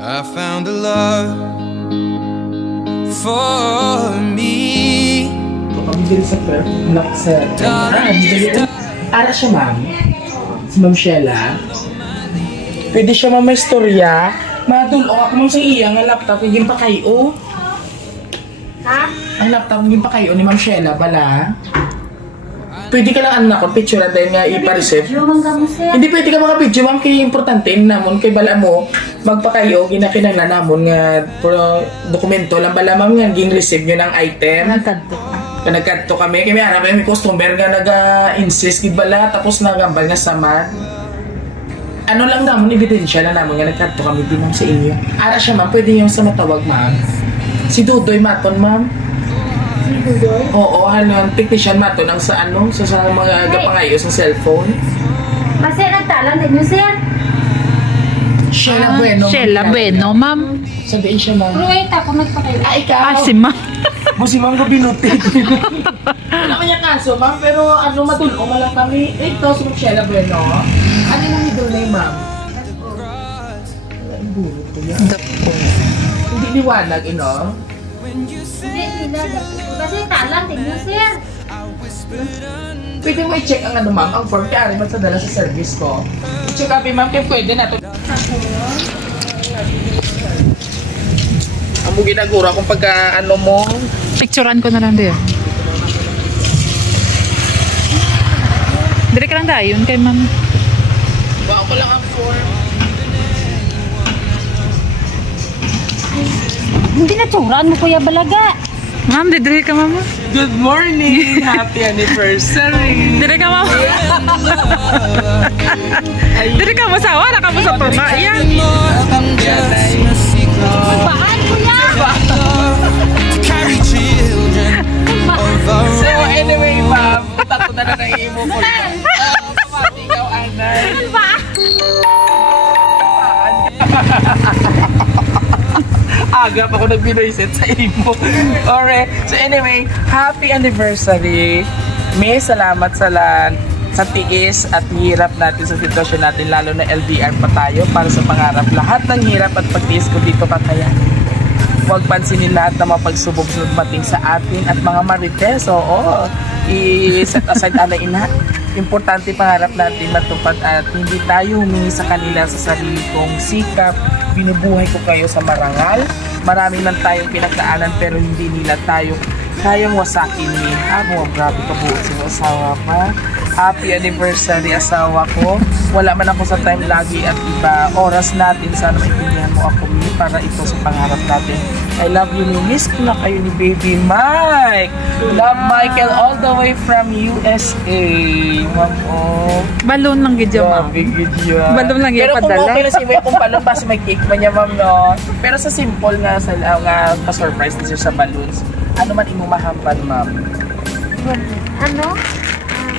I found a love for me. Kami din sa Ara siya, ma'am. Si Ma'am Sheila. Pwede siya, ma'am, may storya. Matulo ako, ma'am, sa iya nga laptop. Higing pa kayo. Ha? Ang laptop, higing pa kayo ni Ma'am Sheila, bala. Pwede ka lang anak ko, picture na dahil nga ipareceive. Hindi pwede ka makapicture, ma'am, kaya importante namon, kay bala mo, magpakayo, ginakinanglan namon nga dokumento lang bala, ma'am, nga ging receive nyo ng item. Nagkadto kami, kaya may harap may customer nga nag-insist, bala, tapos nagambal nga samad. Ano lang namon, ebidensya lang namon nga nagkadto kami din, ma'am, sa inyo. Ara siya, ma'am, pwede nyo sa matawag, ma'am. Si Dudoy Maton, ma'am. Oo, ang technician mato nang sa ano, sa mga gapangayo sa cellphone. Masaya nagtalang din yun, sir. Sheila Bueno. Sheila Bueno, ma'am. Sabihin siya, ma'am. Wait, ako magpakayo. Ikaw. Si ma'am. Si ma'am ko binutin. Wala man yung kaso, ma'am, pero ano, matulong mo lang kami. Ito, si ma'am Sheila Bueno. Ano yung middle name, ma'am? Ang bulot ko yan. Hindi liwanag, ino? Hindi, sila. Kasi talang din yun, sir. Pwede mo i-check ang ano, ma'am, ang form kaya rin magsadala sa service ko. I-check up, ma'am, kaya pwede na ito. Ang mo ginagura kung pagka ano mo. Picturean ko na lang din. Dire ka lang dayon kay ma'am. Ba ako lang ang form. Hindi na tsuraan mo, Kuya Balaga. Ma'am, dire ka ma'am. Good morning! Happy anniversary! Dire ka ma'am. Dire ka masawa, naka mo sa tuma. Yan. Baan, Kuya? Carry children of our So anyway, ma'am, tato na lang imo ko. Pamati ikaw, Anay. Agap ako nag-binoiset sa imo. Alright. So anyway, happy anniversary. May salamat sa tiis at hirap natin sa sitwasyon natin, lalo na LDR pa tayo para sa pangarap. Lahat ng hirap at pagtiis ko dito kakayanin. Huwag pansinin lahat na mapagsubok dumating sa atin at mga marites. Oo, i-set aside ina. Importante pangarap natin matupad at hindi tayo humingi sa kanila sa sarili kong sikap. Binubuhay ko kayo sa marangal. Marami man tayong pinagdaanan pero hindi nila tayo kayang wasakin ni. Grabe ka buot sa asawa pa. Happy anniversary, asawa ko. Wala man ako sa time lagi at iba oras natin. Sana maintindihan mo ako, Mi, para ito sa pangarap natin. I love you, Mi. Miss ko na kayo ni Baby Mike. Love, Michael, all the way from USA. Ma'am, oh. Balloon lang gidya, ma'am. Grabe, gidya. Balloon lang pero yung kung padala. okay na si May, kung balloon pa si may cake man niya, ma'am, no? Pero sa simple nga, pa-surprise din siya sa balloons. Ano man imo mahampan, ma'am? Ano?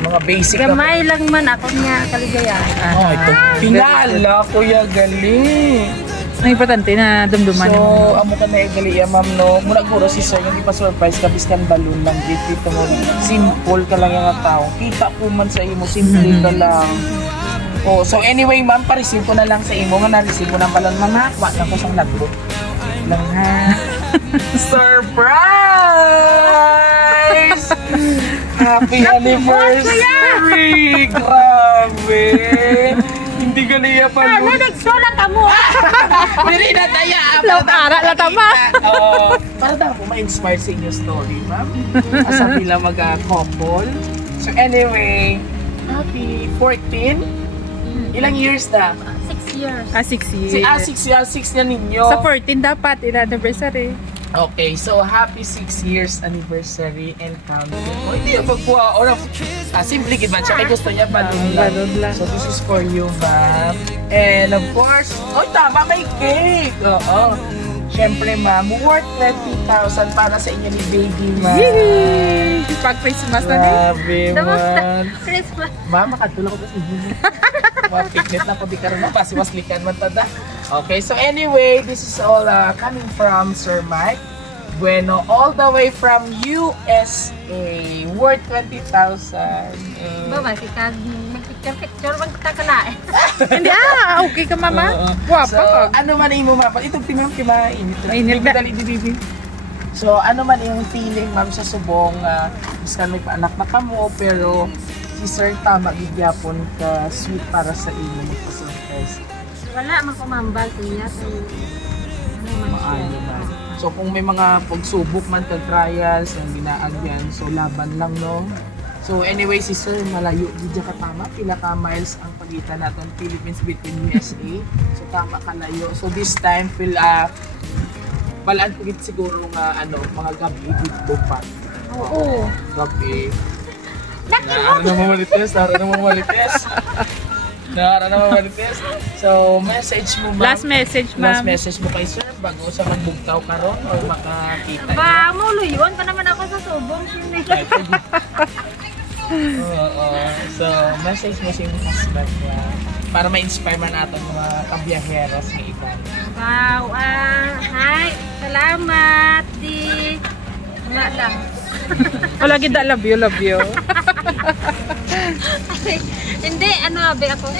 Mga basic Gamay lang man ako niya kaligayahan. Oh, ito. Pinala, kuya, galing. Ang importante na dumduman So, mo. amo ka na igali, ma'am, no? Muna guro si sir, hindi pa surprise ka, biskan balloon lang, dito mo. Simple ka lang yung tao. Kita ko man sa imo, simple ka lang. Oh, so anyway, ma'am, pa-receive ko na lang sa imo. Nga na-receive ko ng balon, ma'am, ha? Wala ko siyang lagbot. Lang, ha? Surprise! Happy anniversary! Grabe! Hindi ka niya pa. Ano, nagsulat ka mo? Hindi na daya. Ara na tama. Para daw po ma-inspire sa inyo story, ma'am. Asa bilang mag-couple. So anyway, happy 14? Ilang years na? 6 years. 6 years. 6 na ninyo. Sa 14 dapat, anniversary. Okay, so happy 6 years anniversary and counting. Oh, hindi yung pagkuha. Simple kid man siya. Kaya gusto niya balloon lang. So this is for you, ma'am. And of course, tama, may cake. Oo. Siyempre, ma'am, worth 20,000 para sa inyo ni Baby, ma'am. Yay! Pag-Christmas na din. Grabe, ma'am. Christmas. Ma'am, makatulong ko sa inyo. Mga pignet na po di karoon na. Basi-waslikan man tada. Okay, so anyway, this is all coming from Sir Mike Bueno, all the way from USA. Worth 20,000. Ba, Picture bang kita kalain. Hindi okay ka mama. Guwapa So, ka. ano man yung mapa? Itong timam, mainit lang. Mainit na. Dali, bibi. So, ano man yung feeling, ma'am, sa subong, miskan may paanak na kamo, pero si Sir tama, gigyapon ka, sweet para sa inyo, magpa-surprise. Wala man ko mambal kuya. Maano na. So, kung may mga pagsubok man, trials, yung ginaagyan, so laban lang, no? So, anyway, si Sir, malayo, di ka tama, pila ka miles ang pagitan natin, Philippines between USA. So, tama ka layo. So, this time, balaan ko siguro nga, mga gabi dito pa. Oo. Gabi. Nara na mamalites. Nara na mamalites. So, message mo, ma'am. Last message, Last ma'am. message mo kay Sir bago sa magbugtaw karon o makakita niya. Ba, mo luyon pa naman ako sa subong sini. Oo. So, message mo sa iyong husband niya para ma-inspire man natin mga kabiyaheros ng ikan. Wow, hi. Salamat di. Wala lang. Wala gid love you. Hindi, ano abe ako.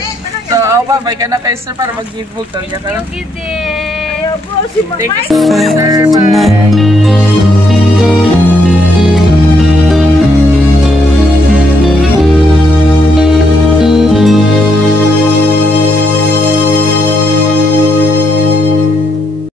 So, bye ka na kay Sir para mag-bugtaw niya. Yung gidi. Thank you so much, Fade Sir. with the Bye. night.